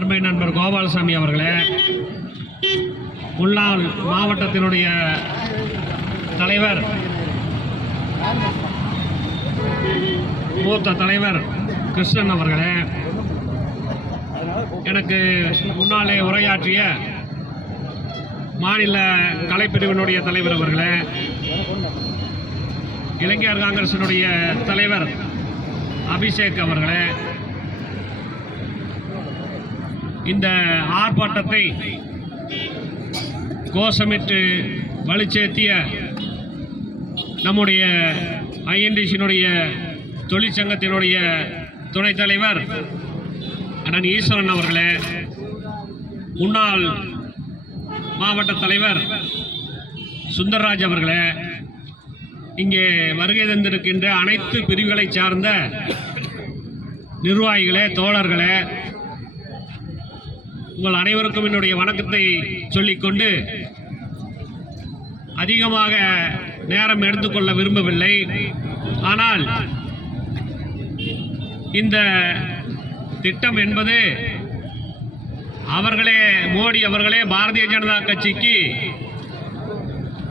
அருமை நண்பர் கோபாலசாமி அவர்களே, முன்னாள் மாவட்டத்தினுடைய தலைவர், மூத்த தலைவர் கிருஷ்ணன் அவர்களே, எனக்கு முன்னாலே உரையாற்றிய மாநில கலைப்பிரிவினுடைய தலைவர் அவர்களே, இளைஞர் காங்கிரசினுடைய தலைவர் அபிஷேக் அவர்களே, இந்த ஆர்ப்பாட்டத்தை கோஷமிட்டு வலுச்சேர்த்திய நம்முடைய ஐஎன்டிசியினுடைய தொழிற்சங்கத்தினுடைய துணைத் தலைவர் அண்ணன் ஈஸ்வரன் அவர்களே, முன்னாள் மாவட்ட தலைவர் சுந்தர்ராஜ் அவர்களே, இங்கே வருகை தந்திருக்கின்ற அனைத்து பிரிவுகளை சார்ந்த நிர்வாகிகளே, தோழர்களே, உங்கள் அனைவருக்கும் என்னுடைய வணக்கத்தை சொல்லிக்கொண்டு அதிகமாக நேரம் எடுத்துக்கொள்ள விரும்பவில்லை. ஆனால் இந்த திட்டம் என்பது மோடி அவர்களே பாரதிய ஜனதா கட்சிக்கு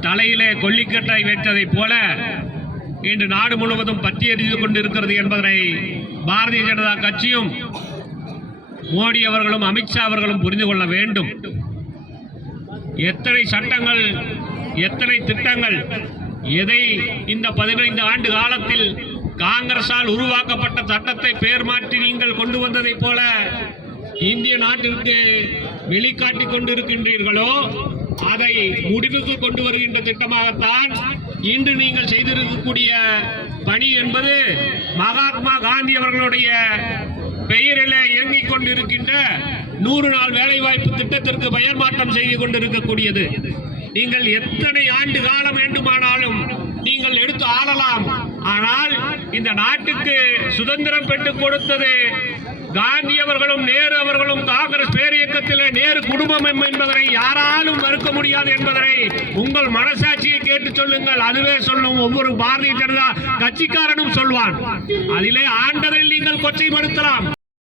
தலையிலே கொல்லிக்கட்டை வைத்ததை போல இன்று நாடு முழுவதும் பற்றி எறிந்து கொண்டிருக்கிறது என்பதனை பாரதிய ஜனதா கட்சியும் மோடி அவர்களும் அமித்ஷா அவர்களும் புரிந்து கொள்ள வேண்டும். எத்தனை சட்டங்கள், எத்தனை திட்டங்கள், எதை இந்த 15 ஆண்டு காலத்தில் காங்கிரசால் உருவாக்கப்பட்ட சட்டத்தை பெயர் மாற்றி நீங்கள் கொண்டு வந்ததை போல இந்திய நாட்டிற்கு வெளிக்காட்டிக் கொண்டிருக்கின்றீர்களோ அதை முடிவுக்கு கொண்டு வருகின்ற திட்டமாகத்தான் இன்று நீங்கள் செய்திருக்கக்கூடிய பணி என்பது மகாத்மா காந்தி அவர்களுடைய பெயரில் இயங்கிக் கொண்டிருக்கின்ற 100 நாள் வேலைவாய்ப்பு திட்டத்திற்கு பெயர் மாற்றம் செய்து கொண்டிருக்கக்கூடியது. நீங்கள் எத்தனை ஆண்டு காலம் வேண்டுமானாலும் நீங்கள் எடுத்து ஆளலாம். ஆனால் இந்த நாட்டுக்கு சுதந்திரம் பெற்றுக் கொடுத்தது காந்தி அவர்களும் நேரு அவர்களும் காங்கிரஸ் பேரியக்கத்தில் நேரு குடும்பம் என்பதனை யாராலும் மறுக்க முடியாது என்பதனை உங்கள் மனசாட்சியை கேட்டு சொல்லுங்கள். அதுவே சொல்லும் ஒவ்வொரு பாரதிய ஜனதா கட்சிக்காரனும் சொல்வான். அதிலே ஆண்டதில் நீங்கள் கொச்சைப்படுத்தலாம்.